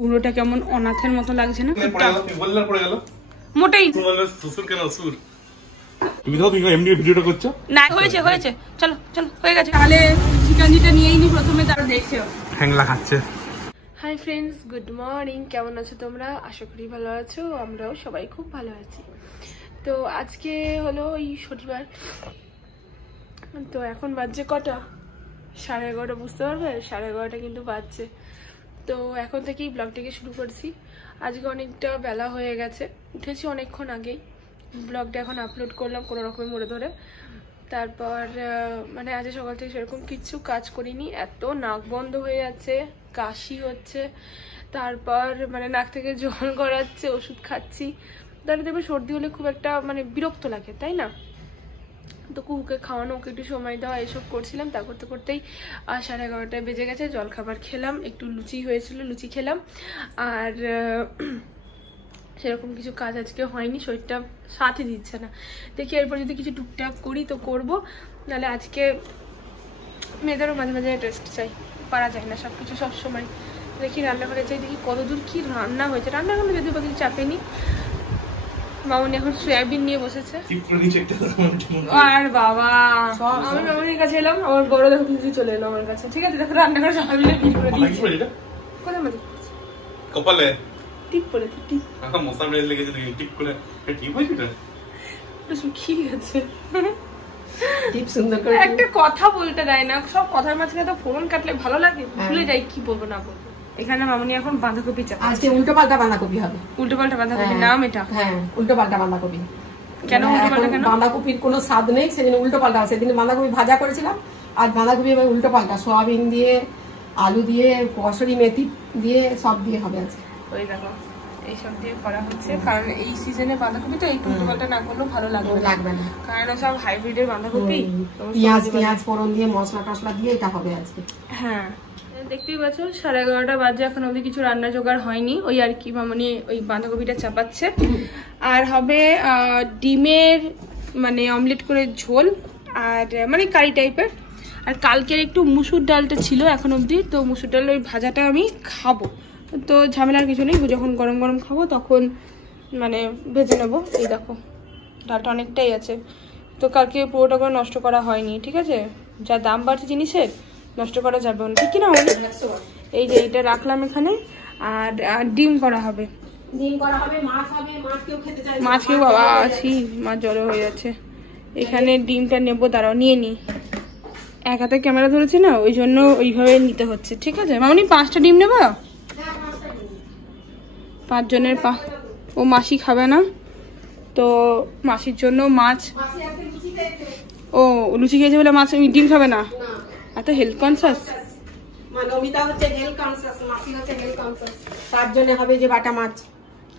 পুরোটা কেমন অনাথের মতো লাগছে না? মোটেই ভিডিওটা করছো না। হয়েছে হয়েছে, চলো চলো, হয়ে গেছে। তাহলে চিকেনটা নিয়েই নি প্রথমে, তারপর দেখছো হ্যাংলা খাচ্ছে। Hi friends, good morning. কেমন আছো তোমরা? আশা করি ভালো আছো। আমরাও সবাই খুব ভালো আছি। তো আজকে হলো এই শনিবার, তো এখন বাজছে কটা? 11:30। বুঝতে পারবে 11:30 কিন্তু বাজছে। তো এখন থেকেই ব্লগটাকে শুরু করছি। আজকে অনেকটা বেলা হয়ে গেছে, উঠেছি অনেকক্ষণ আগেই। ব্লগটা এখন আপলোড করলাম কোনো রকমের মোড়ে ধরে। তারপর মানে আজ সকাল থেকে সেরকম কিচ্ছু কাজ করিনি, এত নাক বন্ধ হয়ে যাচ্ছে, কাশি হচ্ছে, তারপর মানে নাক থেকে জল গড়াচ্ছে, ওষুধ খাচ্ছি। তাহলে দেখবে সর্দি হলে খুব একটা মানে বিরক্ত লাগে, তাই না? তো কুকুরকে খাওয়ানো, ওকে একটু সময় দেওয়া, এসব করছিলাম। তা করতে করতেই 11:30 বেজে গেছে। জলখাবার খেলাম, একটু লুচি হয়েছিল, লুচি খেলাম। আর সেরকম কিছু কাজ আজকে হয়নি, শরীরটা সাথে দিচ্ছে না। দেখি এরপর যদি কিছু টুকটাক করি তো করব, নাহলে আজকে মেয়েদেরও মাঝে মাঝে রেস্ট চাই, পারা যায় না সব কিছু সবসময়। দেখি রান্নাঘরে যাই, দেখি কতদূর কি রান্না হয়েছে। রান্নাঘরে যদি বা কিছু চাপেনি। মামনি এখন সয়াবিন নিয়ে বসেছে। আর বাবা, আমি মামনির কাছে এলাম, আমার বড় দেখো কিছু চলে এলো আমার কাছে। ঠিক আছে, দেখো রান্নাঘরে সয়াবিনের বিল করে দিয়েছে। কোথায় মাঝে কপালে টিপ পড়ে, টিপ মশা মেরে লেগেছে, টিপ করে টিপ হয়েছে না, কি আছে টিপ সুন্দর করে। একটা কথা বলতে দেয় না, সব কথার মাঝখানে তো ফোন কাটলে ভালো লাগে, ভুলে যাই কি বলবো না বলবো। এখানে মামনি এখন বাঁধাকপি চাপাচ্ছে। আজকে উল্টো পাল্টা বাঁধাকপি হবে। উল্টো পাল্টা বাঁধাকপি নাম এটা? হ্যাঁ, উল্টো পাল্টা বাঁধাকপি। কেন উল্টো পাল্টা? কেন? বাঁধাকপির কোনো স্বাদ নেই, সেদিন উল্টো পাল্টা। সেদিন বাঁধাকপি ভাজা করেছিলাম, আর বাঁধাকপি এবার উল্টো পাল্টা, সোয়াবিন দিয়ে, আলু দিয়ে, কসুরি মেথি দিয়ে, সব দিয়ে হবে আজকে। ওই দেখো এইসব দিয়ে করা হচ্ছে, কারণ এই সিজনে বাঁধাকপি তো একটু উল্টো পাল্টা না করলেও ভালো লাগবে না, কারণ সব হাইব্রিডের বাঁধাকপি। পেঁয়াজ ফোড়ন দিয়ে, মশলা টসলা দিয়ে এটা হবে আজকে। হ্যাঁ, দেখতেই পাচ্ছ 11:30 বাজে, এখন অবধি কিছু রান্না জোগাড় হয়নি। ওই আর কি, মামনি ওই বাঁধাকপিটা চাপাচ্ছে। আর হবে ডিমের মানে অমলেট করে ঝোল, আর মানে কারি টাইপের। আর কালকের একটু মুসুর ডালটা ছিল এখন অবধি, তো মুসুর ডাল ওই ভাজাটা আমি খাবো, তো ঝামেলার কিছু নেই। যখন গরম গরম খাবো তখন মানে ভেজে নেবো। এই দেখো ডালটা অনেকটাই আছে, তো কালকে পুরোটা করে নষ্ট করা হয়নি। ঠিক আছে, যা দাম বাড়ছে জিনিসের, নষ্ট করা যাবে না, ঠিক কিনা? এই যে এটা রাখলাম এখানে। আর ডিম করা হবে, ডিম করা হবে, মাছ হবে। মাছ কেউ বাবা আছি, মাছ জড়ো হয়ে যাচ্ছে। এখানে ডিমটা নেবো, দাঁড়াও নিয়ে নি। এক হাতে ক্যামেরা ধরেছি না, ওই জন্য ওইভাবে নিতে হচ্ছে। ঠিক আছে মামনি, 5টা ডিম নেবো। 5 জনের ও মাসি খাবে না, তো মাসির জন্য মাছ। ও লুচি খেয়েছে বলে মাছ ডিম খাবে না, এত হেলথ কনসাস। তার জন্য হবে যে বাটা মাছ।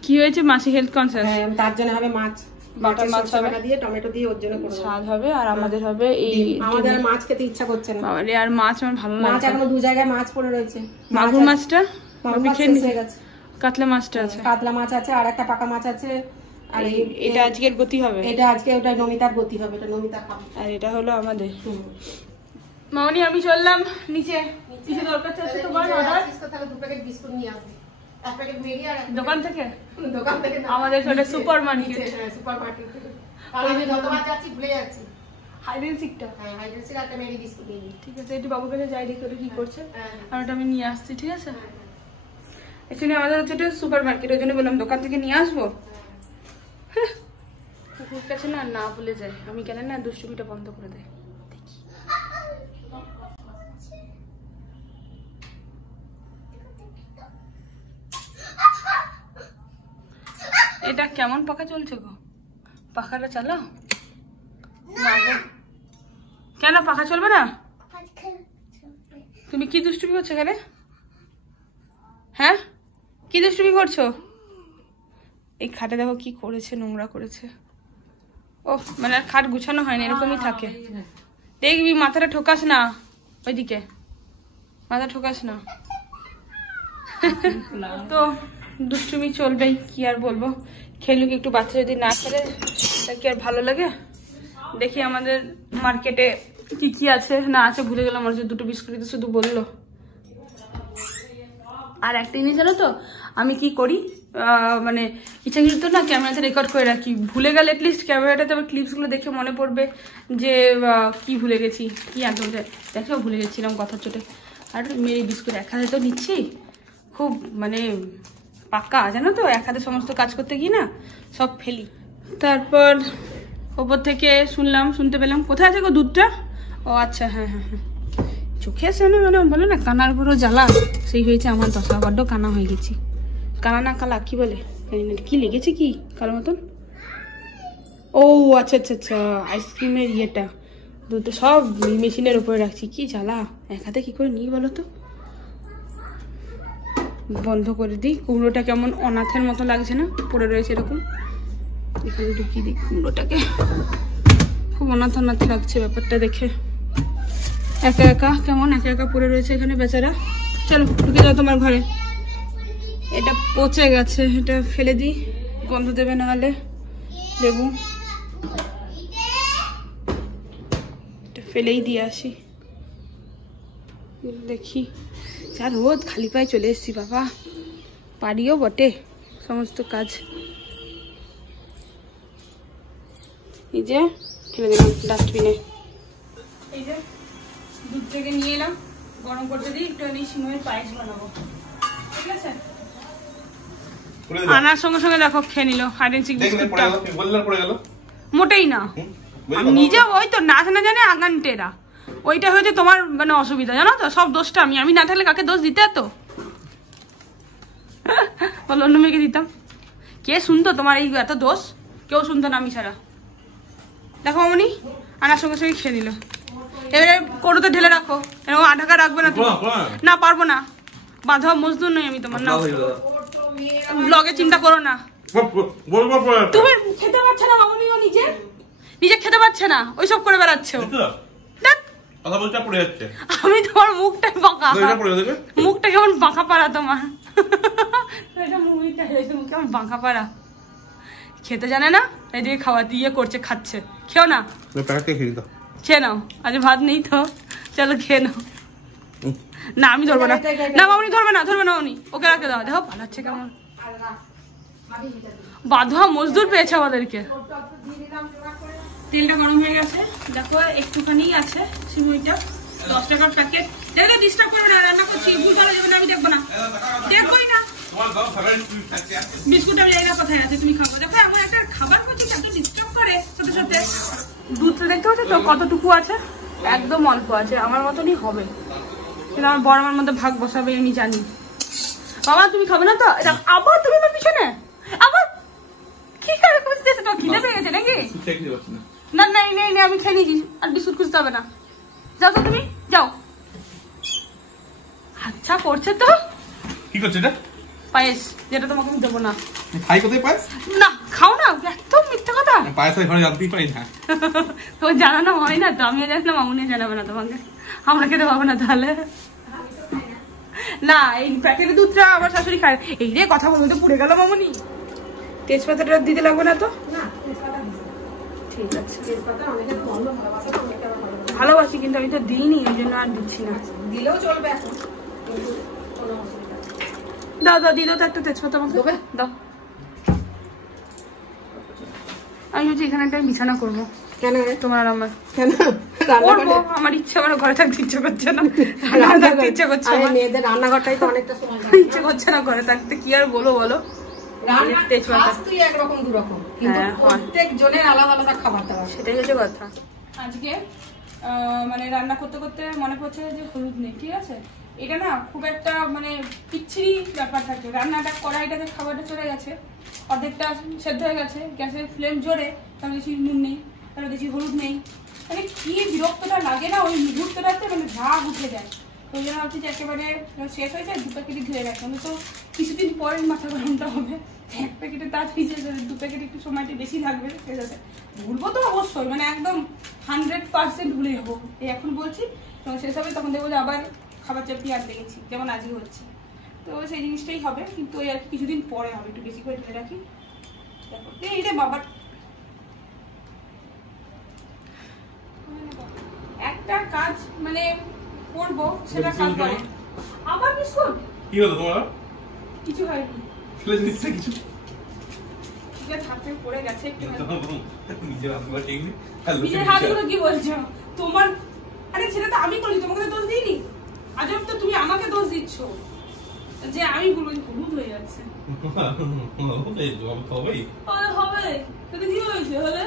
কি হয়েছে মাসি হেলথ কনসাস? তার জন্য হবে মাছ, বাটা মাছ হবে দিয়ে, টমেটো দিয়ে, ওর জন্য স্বাদ হবে। আর আমাদের হবে এই, আমাদের মাছ খেতে ইচ্ছা করছে না। আর মাছ আমার ভালো লাগে। মাছ এখনো 2 জায়গায় মাছ পড়ে রয়েছে। মাগুর মাছটা হয়ে গেছে, কাতলা মাছটা আছে, কাতলা মাছ আছে, আর একটা পাকা মাছ আছে। আর এটা আজকের গতি হবে, এটা আজকে ওটা নমিতার গতি হবে, এটা নমিতা খাবে। আর এটা হলো আমাদের। মামনি আমি চললাম নিচে, কিছু দরকার আছে তোমার? অর্ডার তাহলে 2 প্যাকেট বিস্কুট নিয়ে আসবে, 1 প্যাকেট ম্যাগি। আর দোকান থেকে? দোকান থেকে না, আমাদের ছোট সুপার মার্কেট। হ্যাঁ, সুপার মার্কেট থেকে। আমি যতবার যাচ্ছি ভুলে যাচ্ছি হাইডেন্সিকটা। হ্যাঁ, হাইডেন্সিক আর একটা ম্যাগি বিস্কুট নিয়ে। ঠিক আছে, একটু বাবুর কাছে যাই, দেখি ওটা কি করছে। আর ওটা আমি নিয়ে আসছি। ঠিক আছে, এখানে আমাদের হচ্ছে এটা সুপার মার্কেট, ওই জন্য বললাম দোকান থেকে নিয়ে আসবো। কুকুর কাছে না না বলে যায়, আমি কেন না দুষ্টুমিটা বন্ধ করে দেয়। এটা কেমন পাখা চলছে গো? পাখাটা চালাও। কেন পাখা চলবে না? তুমি কি দুষ্টুমি করছো এখানে? হ্যাঁ, কি দুষ্টুমি করছো? এই খাটে দেখো কি করেছে, নোংরা করেছে। ও মানে আর খাট গুছানো হয়নি, এরকমই থাকে। দেখবি মাথাটা ঠোকাস না, ওইদিকে মাথা ঠোকাস না। তো দুষ্টুমি চলবেই, কি আর বলবো। খেলুক একটু, বাচ্চা যদি না খেলে তা কি আর ভালো লাগে? দেখি আমাদের মার্কেটে কি কি আছে না আছে, ভুলে গেলাম। আমার যে 2টো বিস্কুট শুধু বললো। আর একটা জিনিস জানো তো, আমি কি করি, মানে ইচ্ছাকৃত না ক্যামেরাতে রেকর্ড করে রাখি, ভুলে গেলে এটলিস্ট ক্যামেরাটাতে আবার ক্লিপসগুলো দেখে মনে পড়বে যে কি ভুলে গেছি, কি একদম দেখো ভুলে গেছিলাম কথার চোটে। আর মেরি বিস্কুট এক হাতে তো নিচ্ছি, খুব মানে পাক্কা জানো তো, এক হাতে সমস্ত কাজ করতে গিয়ে না সব ফেলি। তারপর ওপর থেকে শুনতে পেলাম, কোথায় আছে গো দুধটা? ও আচ্ছা, হ্যাঁ হ্যাঁ হ্যাঁ, চোখে আসে না, মানে বলে না কানার বড় জ্বালা, সেই হয়েছে আমার দশা, বড্ড কানা হয়ে গেছি। কানা না কালা কি বলে কি লেগেছে কি কারোর মতন? ও আচ্ছা আচ্ছা আচ্ছা, আইসক্রিমের ইয়েটা, দুধটা সব মেশিনের উপরে রাখছি, কি জ্বালা, এক হাতে কি করে নিই বলো তো। বন্ধ করে দিই, কুমড়োটা কেমন অনাথের মতো লাগছে না, পড়ে রয়েছে এরকম, এখানে ঢুকিয়ে দিই কুমড়োটাকে, খুব অনাথ অনাথ লাগছে ব্যাপারটা দেখে, একা একা কেমন একা একা পড়ে রয়েছে এখানে বেচারা। চলো ঢুকে যাও তোমার ঘরে। এটা পচে গেছে, এটা ফেলে দিই, গন্ধ দেবে না হলে লেবু, এটা ফেলেই দিয়ে আসি। দেখি যা রোদ, খালি পায়ে চলে এসছি বাবা, পারিও বটে সমস্ত কাজ। এই যে ফেলে দিলাম ডাস্টবিনে। এই যে দুধ থেকে নিয়ে এলাম, গরম করতে দিই, একটু সিমের পায়েস বানাবো, ঠিক আছে? আনার সঙ্গে সঙ্গে দেখো খেয়ে নিল হাইড এন্ড সিক বিস্কুটটা, মোটেই না, আমি নিজে ওই তো না জানে আগানটেরা, ওইটা হয়েছে তোমার মানে অসুবিধা জানো তো, সব দোষটা আমি না থাকলে কাকে দোষ দিতে এত বলো, অন্য মেয়েকে দিতাম, কে শুনতো তোমার এই এত দোষ? কেউ শুনতো না আমি ছাড়া। দেখো অমনি আনার সঙ্গে সঙ্গে খেয়ে নিল। এবারে কোটোতে ঢেলে রাখো, এরকম আঢাকা রাখবে না তুমি। না পারবো না, বাঁধা মজদুর নই আমি তোমার, না ব্লগে চিন্তা করো না। তুমি খেতে পারছে না মামনিও, নিজে খেতে পারছে না, ওইসব করে বেড়াচ্ছ। আমি তোমার মুখটা বাঁকা, মুখটা কেমন বাঁকা পাড়া তোমার, কেমন বাঁকা পাড়া, খেতে জানে না, এদিকে খাওয়া দিয়ে করছে, খাচ্ছে, খেও না, খেয়ে নাও, আজ ভাত নেই তো, চলো খেয়ে নাও। না আমি ধরবো না, না মামনি ধরবে না মামনি, ওকে রাখে দাও। দেখো পালাচ্ছে কেমন, বাঁধা মজদুর পেয়েছে আমাদেরকে। তেলটা গরম হয়ে গেছে, দেখো একটুখানি আছে সিমুইটা, 10 টাকার প্যাকেট। দেখো ডিস্টার্ব করবে না, রান্না করছি, ভুল ভালো যাবে না, আমি দেখবো না, দেখবোই না। বিস্কুট আমি জায়গা কোথায় আছে, তুমি খাবো। দেখো এমন একটা খাবার করছি এত ডিস্টার্ব করে, সাথে সাথে দুধটা দেখতে পাচ্ছ তো কতটুকু আছে, একদম অল্প আছে, আমার মতনই হবে, কিন্তু আমার বড় আমার মধ্যে ভাগ বসাবে আমি জানি। বাবা তুমি খাবে না তো? আবার তুমি আমার পিছনে আবার কি করে খুঁজতেছো? তো খিদে পেয়ে গেছে নাকি? না নেই নেই নেই, আমি খেয়ে নিয়েছি, আর বিস্কুট খুঁজতে হবে না, যাও তো তুমি যাও। আচ্ছা করছে তো, কি করছে এটা? পায়েস, যেটা তোমাকে আমি দেবো না। খাই কোথায় পায়েস? না খাও না, একদম মিথ্যা কথা। পায়েস এখানে জানতেই পারি না, তো জানানো হয় না তো, আমিও জানি না, মামুনিও জানাবে না তোমাকে, আমরা খেতে পাবো না তাহলে। না এই প্যাকেটের দুধটা আমার শাশুড়ি খায়। এই রে কথা বলতে পুড়ে গেল মামুনি, তেজপাতাটা দিতে লাগবে না তো? ঠিক আছে, ভালোবাসি কিন্তু আমি তো দিইনি, ওই জন্য আর দিচ্ছি না, দিলেও চলবে এখন। দাও দাও দিয়ে দাও তো একটা তেজপাতা আমাকে দাও। আমি বলছি এখানে একটা বিছানা করবো। কেন তোমার আর আমার? কেন করবো? আমার ইচ্ছা, আমার ঘরে থাকতে ইচ্ছে করছে না, ইচ্ছে করছে, মেয়েদের রান্নাঘরটাই তো অনেকটা সময় ইচ্ছে করছে না ঘরে থাকতে, কি আর বলো বলো। তেজপাতা একরকম দুরকম, প্রত্যেক জনের আলাদা আলাদা খাবার দাবার, সেটাই হচ্ছে কথা। আজকে মানে রান্না করতে করতে মনে পড়ছে যে হলুদ নেই, ঠিক আছে? এটা না খুব একটা মানে পিচ্ছিরি ব্যাপার থাকে, রান্নাটা কড়াইটাতে খাবারটা চলে গেছে, অর্ধেকটা সেদ্ধ হয়ে গেছে, গ্যাসের ফ্লেম জোরে, তার বেশি নুন নেই, তার বেশি হলুদ নেই, মানে কি বিরক্তটা লাগে না, ওই মুহূর্তটাতে মানে রাগ উঠে যায়। তো ওই জন্য ভাবছি যে একেবারে শেষ হয়ে যায়, 2 প্যাকেটই ধুয়ে রাখি, আমি তো কিছুদিন পরে মাথা গরমটা হবে, 1 প্যাকেটে তাড়াতাড়ি শেষ হয়ে, 2 প্যাকেট একটু সময়টা বেশি লাগবে, ঠিক আছে? ভুলবো তো অবশ্যই, মানে একদম 100% ভুলে যাবো, এই এখন বলছি, যখন শেষ হবে তখন দেখবো যে আবার খাবার চাপিয়ে আর লেগেছি, যেমন আজই হচ্ছে। তো সেই জিনিসটাই হবে, কিন্তু ওই আর কিছুদিন পরে হবে, একটু বেশি করে ধরে রাখি। দেখো এই রে বাবা, একটা কাজ মানে করবো, সেটা কাজ করে আবার বিস্কুট কি হলো তোমার? কিছু হয়নি। ফেলে দিচ্ছে কিছু। হাতে পড়ে গেছে একটু। নিজের হাতগুলো ঠিক নেই। নিজের হাতগুলো কি বলছো? তোমার আরে সেটা তো আমি করেছি, তোমাকে তো দোষ দিইনি। আজব তো, তুমি আমাকে দোষ দিচ্ছ যে আমি হলুদ হয়ে যাচ্ছে। হবে সেটা কি হয়েছে হলে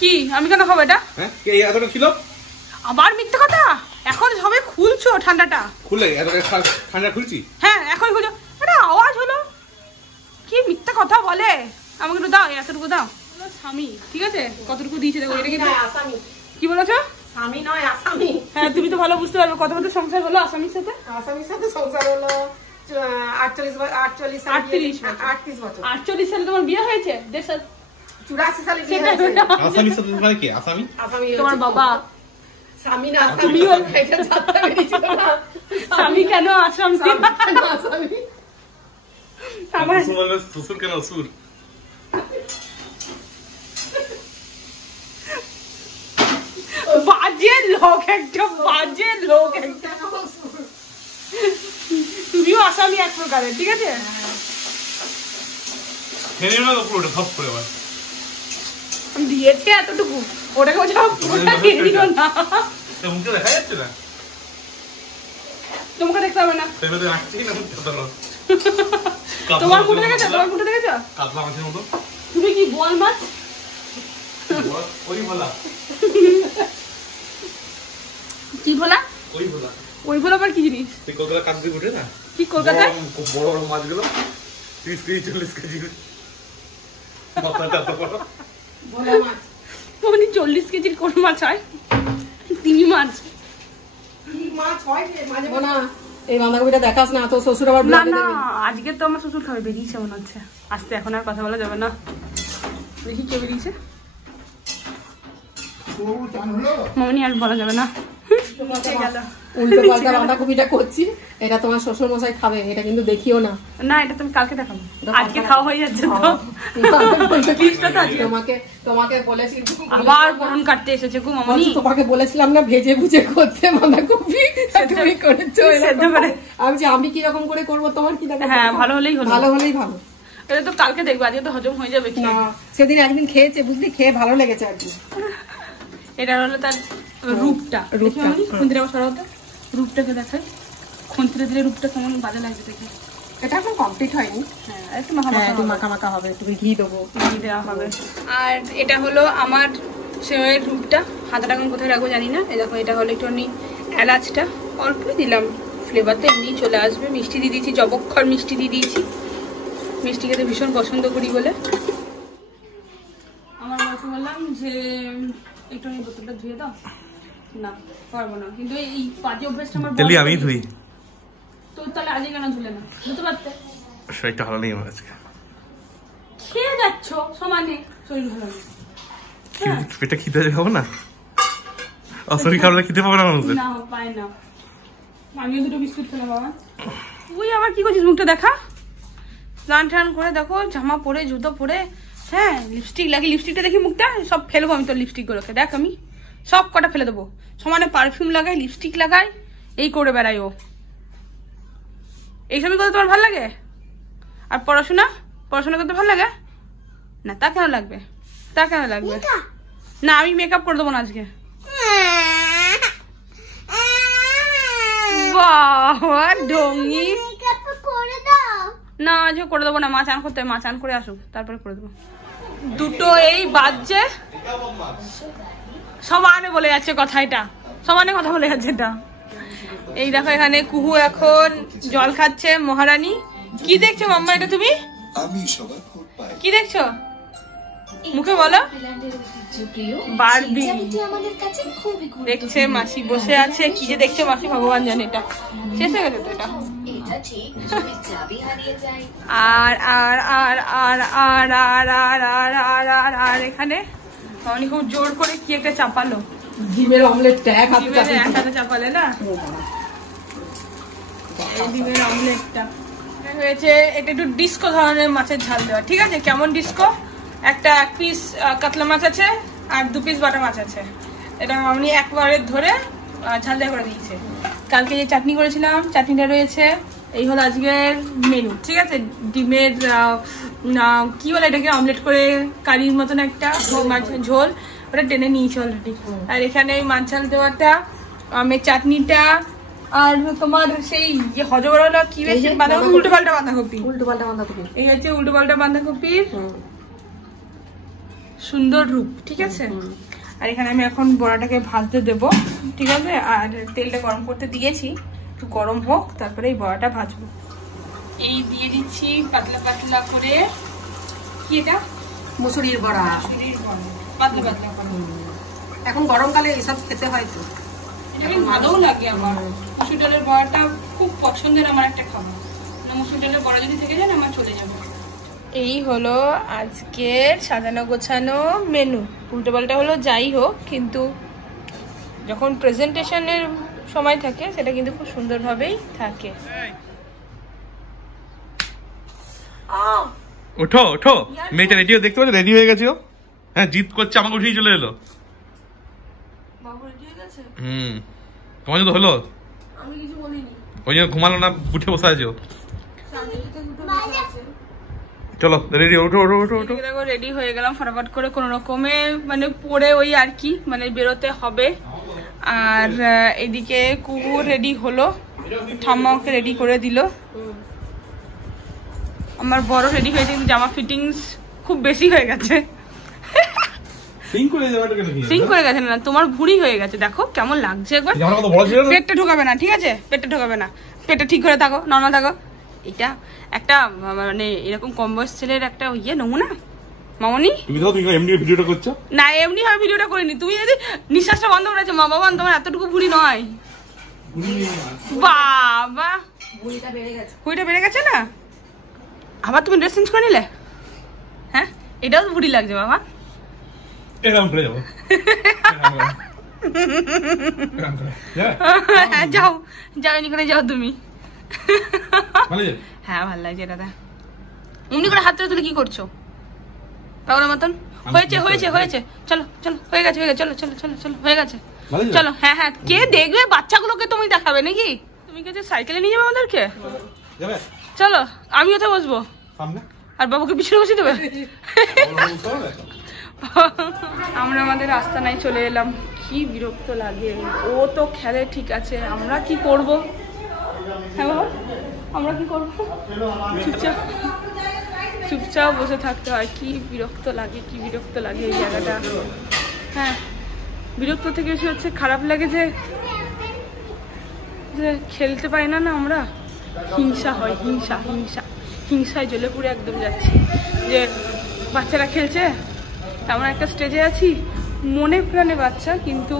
কি? আমি কেন খাবো এটা? হ্যাঁ এই এতটা ছিল আবার মিথ্যে কথা। এখন সবে খুলছো ঠান্ডাটা। খুলে এতটা ঠান্ডা খুলছি। হ্যাঁ এখন খুলছো। এটা আওয়াজ হলো কি? মিথ্যে কথা বলে। আমাকে একটু দাও, এতটুকু দাও। স্বামী ঠিক আছে, কতটুকু দিয়েছে দেখো। এটা কিন্তু আসামি। কি বলেছো? স্বামী নয় আসামি। হ্যাঁ তুমি তো ভালো বুঝতে পারবে। কত বছর সংসার হলো আসামির সাথে? আসামির সাথে সংসার হলো 38 বছর। 48 সালে তোমার বিয়ে হয়েছে? 84 সালে বিয়ে হয়েছে। আসামির সাথে মানে কি? আসামি তোমার বাবা। স্বামী না আসামি। এটা জানতে পেরেছিল না। স্বামী কেন আসামি? আসামি আমার শ্বশুর কেন অসুর? বাজে লোক একটা, বাজে লোক একটা। তুমিও আসামি এক প্রকারের, ঠিক আছে? দিয়েছে এতটুকু, ওটাকে পুরোটা দিয়ে দিও না। মুখে দেখা যাচ্ছে না, তোমাকে দেখতে হবে না। তোমার তোমার মুখে দেখেছো? তোমার মুখে দেখেছো? কাতলা মাছের মতো। তুমি কি বল মাছ? ওই ভোলা। কি ভোলা? ওই ভোলা। ওই ভোলা আবার কি জিনিস? তুই কতটা কাঁদতে উঠে না? কি কলকাতায় বড় বড় মাছগুলো 30-40 কেজি মাথাটা তো বড় ভোলা মাছ। মানে 40 কেজির কোন মাছ হয়? তিমি মাছ। কি মাছ হয় মাঝে না? এই বাঁধাকপিটা দেখাস না, তো শ্বশুর আবার না না, আজকে তো আমার শ্বশুর খাবে। বেরিয়েছে মনে হচ্ছে। আস্তে, এখন আর কথা বলা যাবে না। দেখি কে বেরিয়েছে। মামনি আর বলা যাবে না। উল্টো পাল্টা বাঁধাকপিটা করছি, এটা তোমার শ্বশুর মশাই খাবে, এটা কিন্তু দেখিও না। না এটা তুমি কালকে দেখাবো, আজকে খাওয়া হয়ে যাচ্ছে তো। তোমাকে বলেছি, আবার ফোন কাটতে এসেছে গো মামনি। তোমাকে বলেছিলাম না ভেজে ভুজে করতে বাঁধাকপি, তুমি করেছো সেদ্ধ করে। আমি কি রকম করে করবো, তোমার কি দেখা? হ্যাঁ ভালো হলেই হলো, ভালো হলেই ভালো। এটা তো কালকে দেখবো, আজকে তো হজম হয়ে যাবে। না সেদিন একদিন খেয়েছে, বুঝলি, খেয়ে ভালো লেগেছে একদিন। এটা হলো তার রূপটা। খুন্তিটা সরাতে, রূপটাকে দেখায়। খুন্তিটা দিলে রূপটা কেমন বাজে লাগবে দেখে। এটা এখন কমপ্লিট হয়নি। হ্যাঁ একটু মাখা মাখা হবে, একটু ঘি দেবো, ঘি দেওয়া হবে। আর এটা হলো আমার সেমাইয়ের রূপটা। হাতাটা এখন কোথায় রাখবো জানি না। এই দেখো, এটা হলো একটুখানি এলাচটা অল্পই দিলাম, ফ্লেভার তো এমনি চলে আসবে। মিষ্টি দিয়ে দিয়েছি, জবক্ষর মিষ্টি দিয়ে দিয়েছি। মিষ্টি খেতে ভীষণ পছন্দ করি বলে। আমার বাবাকে বললাম যে একটু বোতলটা ধুয়ে দাও। না পারবো না, কিন্তু এই বাজে অভ্যাসটা আমার। তেলি আমি ধুই তো তাহলে আজকে কেন ধুলে না? ধুতে পারতে। শরীরটা ভালো নেই আমার আজকে। খেয়ে যাচ্ছ সমানে, শরীর ভালো নেই। পেটে খিদে খাবো না, শরীর খারাপ খেতে পাবো না মানুষ। না পায় না। আমিও দুটো বিস্কুট খেলাম বাবা। তুই আবার কি করছিস? মুখটা দেখা। স্নান টান করে দেখো, জামা পরে, জুতো পরে, হ্যাঁ লিপস্টিক লাগিয়ে, লিপস্টিকটা দেখি মুখটা সব ফেলবো আমি তোর লিপস্টিক গুলোকে। দেখ আমি সব কটা ফেলে দেবো। সমানে পারফিউম লাগাই, লিপস্টিক লাগাই, এই করে বেড়াই ও। এইসবই করতে তোমার ভালো লাগে? আর পড়াশোনা করতে ভালো লাগে না? তা কেন লাগবে? তা কেন লাগবে? না আমি মেকআপ করে দেবো না আজকে। বাবা ডঙ্গি, না আজকে করে দেবো না। মা চান করতে, মা চান করে আসুক তারপরে করে দেবো। দুটো এই বাজছে, সমানে বলে যাচ্ছে কথা। এটা সমানে কথা বলে যাচ্ছে এটা। এই দেখো এখানে কুহু এখন জল খাচ্ছে। মহারানী কি দেখছো মাম্মা? এটা তুমি কি দেখছো? মুখে বলো। বারবি দেখছে, মাসি বসে আছে। কি যে দেখছে মাসি ভগবান জানে। এটা শেষ হয়ে গেছে তো এটা। আর আর আর আর আর আর আর আর আর আর আর এখানে অনেক খুব জোর করে কি একটা চাপালো। ডিমের অমলেটটা এক হাতে চাপালে না? ডিমের অমলেটটা হয়েছে। এটা একটু ডিস্কো ধরনের মাছের ঝাল দেওয়া। ঠিক আছে, কেমন ডিস্কো? একটা 1 পিস কাতলা মাছ আছে আর 2 পিস বাটা মাছ আছে। এটা আমি একবারে ধরে ঝাল দেওয়া করে দিয়েছে। কালকে যে চাটনি করেছিলাম চাটনিটা রয়েছে। এই হলো আজকের মেনু, ঠিক আছে। ডিমের কি বলে এটাকে, অমলেট করে কারির মতন একটা মাছের ঝোল, ওটা টেনে নিয়েছি অলরেডি। আর এখানে মাছ ঝাল দেওয়াটা, আমের চাটনিটা, আর তোমার সেই যে হজবরলা কি বেশি বাঁধাকপি, উল্টো পাল্টা বাঁধাকপি, এই হচ্ছে উল্টো পাল্টা বাঁধাকপির সুন্দর রূপ, ঠিক আছে। আর এখানে আমি এখন বড়াটাকে ভাজতে দেব, ঠিক আছে। আর তেলটা গরম করতে দিয়েছি, একটু গরম হোক, তারপরে এই বড়াটা ভাজবো। এই দিয়ে দিচ্ছি পাতলা পাতলা করে, কি এটা, মুসুরির বড়া, পাতলা পাতলা করে। এখন গরমকালে এসব খেতে হয় তো, এটা ভালোও লাগে আমার। মুসুর ডালের বড়াটা খুব পছন্দের আমার একটা খাবার, মুসুর ডালের বড়া যদি থেকে যায় না আমার চলে যাবে। এই হলো আজকের সাজানো গোছানো মেনু। উল্টো পাল্টা হলো যাই হোক, কিন্তু যখন প্রেজেন্টেশনের সময় থাকে সেটা কিন্তু খুব সুন্দরভাবেই থাকে। ওঠো ওঠো, মেয়েটা রেডি হয়ে, দেখতে পাচ্ছ রেডি হয়ে গেছে। হ্যাঁ, জিদ করছে, আমাকে উঠেই চলে এলো। বাবু রেডি হয়ে গেছে? তোমার তো হলো, আমি কিছু বলিনি, ওই জন্য ঘুমালো না, উঠে বসে আছে। চলো রেডি, ওঠো ওঠো ওঠো ওঠো। দেখো রেডি হয়ে গেলাম ফটাফট করে, কোনো রকমে মানে পরে ওই আর কি, মানে বেরোতে হবে। আর এদিকে কুকুর রেডি হলো, ঠাম্মাকে রেডি করে দিল। আমার বড় রেডি হয়েছে, কিন্তু জামা ফিটিংস খুব বেশি হয়ে গেছে। সিং করে গেছে না, তোমার ভুঁড়ি হয়ে গেছে, দেখো কেমন লাগছে একবার। পেটটা ঢোকাবে না, ঠিক আছে, পেটটা ঢোকাবে না, পেটটা ঠিক করে থাকো, নর্মাল থাকো। এটা একটা মানে এরকম কম বয়স ছেলের একটা ইয়ে নমুনা। মামনি তুমি এমনি ভিডিওটা করছো না, এমনি ভাবে ভিডিওটা করিনি। তুমি যদি নিঃশ্বাসটা বন্ধ করেছো, মা বাবা তোমার এতটুকু ভুঁড়ি নয়। বাবা ভুঁড়িটা বেড়ে গেছে না। আবার তুমি ড্রেস চেঞ্জ করে নিলে? হ্যাঁ, এটাও তো ভুঁড়ি লাগছে বাবা। যাও যাও, এমনি করে যাও তুমি। হ্যাঁ ভালো লাগছে দাদা। এমনি করে হাত তুলে কি করছো পাগলের মতন? হয়েছে হয়েছে হয়েছে, চলো চলো, হয়ে গেছে হয়ে গেছে, চলো চলো চলো চলো, হয়ে গেছে, চলো। হ্যাঁ হ্যাঁ, কে দেখবে? বাচ্চাগুলোকে তুমি দেখাবে নাকি? তুমি কে সাইকেলে নিয়ে যাবে আমাদেরকে? চলো, আমি ওতে বসবো, আর বাবুকে পিছনে বসে দেবে। আমরা আমাদের আস্তানায় চলে এলাম। কি বিরক্ত লাগে, ও তো খেলে ঠিক আছে, আমরা কি করব? হ্যাঁ বাবা, আমরা কি করবো? চুপচাপ চুপচাপ বসে থাকতে হয়। কি বিরক্ত লাগে, কি বিরক্ত লাগে এই জায়গাটা। হ্যাঁ, বিরক্ত থেকে বেশি হচ্ছে খারাপ লাগে যে খেলতে পাই না না আমরা। হিংসা হয়, হিংসা হিংসা হিংসায় জ্বলে পুড়ে একদম যাচ্ছি যে বাচ্চারা খেলছে, তেমন একটা স্টেজে আছি, মনে প্রাণে বাচ্চা, কিন্তু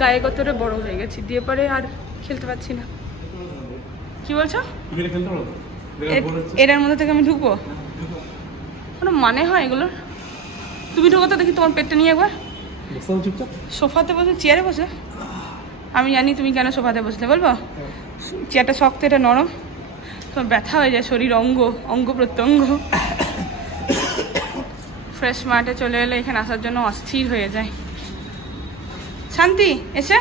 গায়ে গতরে বড় হয়ে গেছি, দিয়ে পরে আর খেলতে পারছি না। কি বলছো? এটার মধ্যে থেকে আমি ঢুকবো? কোনো মানে হয় এগুলোর? তুমি ঢুকো তো দেখি, তোমার পেটটা নিয়ে একবার। সোফাতে বসে, চেয়ারে বসে? আমি জানি তুমি কেন সোফাতে বসলে, বলবো? চেয়ারটা শক্ত, এটা নরম, তোমার ব্যথা হয়ে যায় শরীর, অঙ্গ প্রত্যঙ্গ। ফ্রেশ মাঠে চলে এলে এখানে আসার জন্য অস্থির হয়ে যায়। শান্তি এসে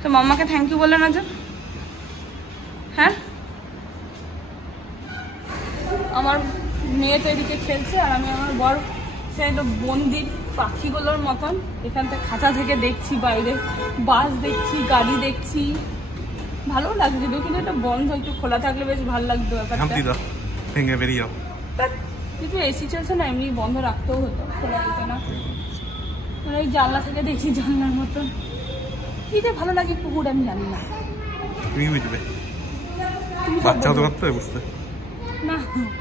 তো মাম্মাকে থ্যাংক ইউ বললে না যে? হ্যাঁ, আমার মেয়ে তো এদিকে খেলছে, আর আমি আমার বর সে একটা বন্দির পাখিগুলোর মতন এখান থেকে খাঁচা থেকে দেখছি বাইরে, বাস দেখছি, গাড়ি দেখছি। ভালো লাগছে, কিন্তু এটা বন্ধ, একটু খোলা থাকলে বেশ ভালো লাগতো ব্যাপারটা। কিন্তু এসি চলছে না, এমনি বন্ধ রাখতেও হতো, খোলা যেত না। মানে ওই জানলা থেকে দেখছি, জানলার মতন। কি যে ভালো লাগে কুকুর, আমি জানি না। না,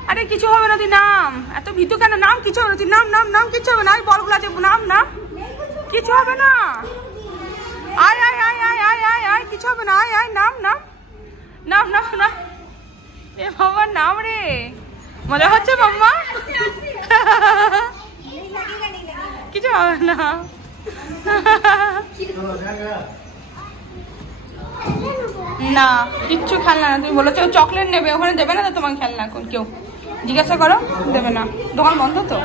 আরে কিছু হবে না, তুই নাম। এত ভীতু কেন? নাম, কিছু হবে না, তুই নাম নাম নাম, কিছু হবে না। আমি বলগুলো আছে, নাম নাম, কিছু হবে না। আয় আয় আয় আয় আয় আয় আয়, কিছু হবে না, আয় আয়, নাম নাম নাম নাম নাম। এ বাবা, নাম রে, মজা হচ্ছে মাম্মা? কিছু হবে না। না, কিচ্ছু খেলনা না। তুমি বলেছো চকলেট নেবে, ওখানে দেবে না তো তোমার খেলনা? এখন কেউ জিজ্ঞাসা করো, দেবে না। দোকান বন্ধ তো।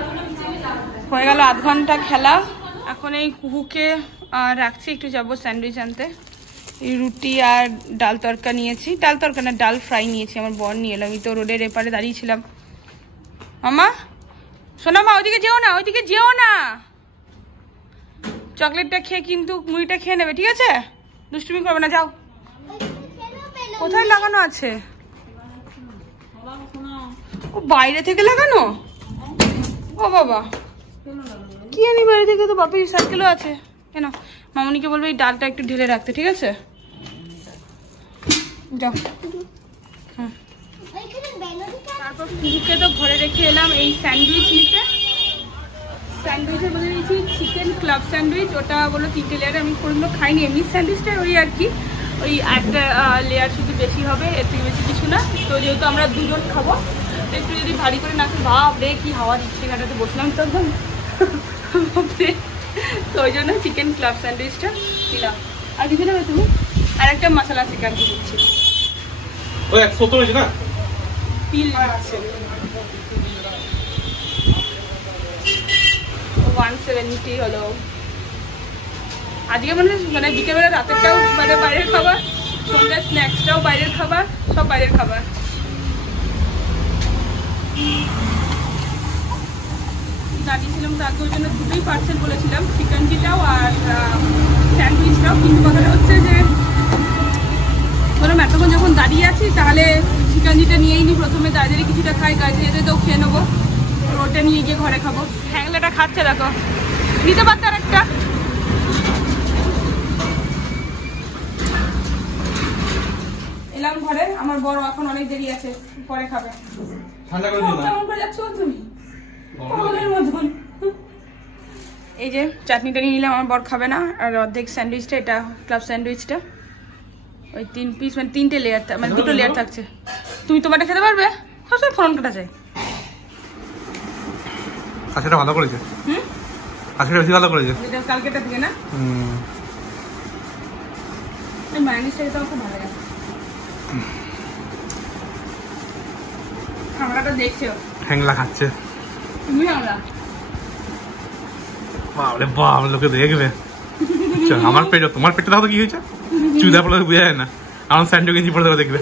হয়ে গেল আধ ঘন্টা খেলা। এখন এই কুকুকে রাখছি, একটু যাবো স্যান্ডউইচ আনতে। এই রুটি আর ডাল তরকা নিয়েছি, ডাল তরকা না ডাল ফ্রাই নিয়েছি, আমার বর নিয়ে এলাম। আমি তো রোডের এপারে দাঁড়িয়েছিলাম। মামা শোনা মা, ওইদিকে যেও না, ওইদিকে যেও না, চকলেটটা খেয়ে কিন্তু মুড়িটা খেয়ে নেবে, ঠিক আছে? দুষ্টুমি করবে না, যাও। কোথায় লাগানো আছে? ও বাইরে থেকে লাগানো? ও বাবা, কি জানি বাইরে থেকে, তো বাপের সাইকেলও আছে। কেন মামনিকে বলবো এই ডালটা একটু ঢেলে রাখতে, ঠিক আছে? যাও। তারপর পুজোকে তো ঘরে রেখে এলাম এই স্যান্ডউইচ নিতে। স্যান্ডউইচের মধ্যে নিয়েছি চিকেন ক্লাব স্যান্ডউইচ, ওটা বলো 3টে লেয়ার। আমি কোনোদিনও খাইনি, এমনি স্যান্ডউইচটা ওই আর কি, ওই একটা লেয়ার শুধু বেশি হবে, এর থেকে বেশি কিছু না। তো যেহেতু আমরা দুজন খাবো, একটু যদি ভারী করে না খাই, ভাব রে কি হাওয়া দিচ্ছে, গাটাতে বসলাম তখন, তো ওই জন্য চিকেন ক্লাব স্যান্ডউইচটা দিলাম। আর কিছু নেবে তুমি? আর একটা মশলা চিকেন দিচ্ছি, ওই 170 হয়েছে না, পিল আছে 170 হলো। আজকে মানে বিকেলবেলা রাতেরটাও মানে বাইরের খাবার, সন্ধ্যার স্ন্যাক্সটাও বাইরের খাবার, সব বাইরের খাবার। দাঁড়িয়েছিলাম তো আগে, ওই জন্য দুটোই পার্সেল বলেছিলাম, চিকেনটাও আর স্যান্ডউইচটাও। কিন্তু কথাটা হচ্ছে যে বললাম এতক্ষণ যখন দাঁড়িয়ে আছি তাহলে চিকেনটা নিয়েই নি, প্রথমে দাঁড়িয়ে কিছুটা খাই, গাড়িতে যেতে তো খেয়ে নেবো, ওটা নিয়ে গিয়ে ঘরে খাবো। হ্যাংলাটা খাচ্ছে দেখো, নিতে পারতো আর একটা। এলাম ঘরে, আমার বড় এখন অনেক দেরি আছে, পরে খাবে। ঠান্ডা করে দিও না, কেমন করে যাচ্ছ তুমি পাগলের মতন? এই যে চাটনিটা নিয়ে নিলাম, আমার বর খাবে না। আর অর্ধেক স্যান্ডউইচটা, এটা ক্লাব স্যান্ডউইচটা, ওই 3 পিস মানে 3টে লেয়ার, মানে 2টো লেয়ার থাকছে। তুমি তোমারটা খেতে পারবে? সবসময় ফোন কাটা যায়। আচ্ছা ভালো করেছে, আজকে বেশি ভালো করেছে, এটা কালকেটা থেকে না, এই মায়োনিজটা তো খুব ভালো লাগে। খাবারটা দেখছো, হ্যাংলা খাচ্ছে, তুমি আমরা বাবরে বাপ, লোকে দেখবে। আমার পেট, তোমার পেটে দেখো তো কি হয়েছে, চুদা পড়লে বোঝা যায় না, আমার স্যান্ডো গেঞ্জি পরে দেখবে।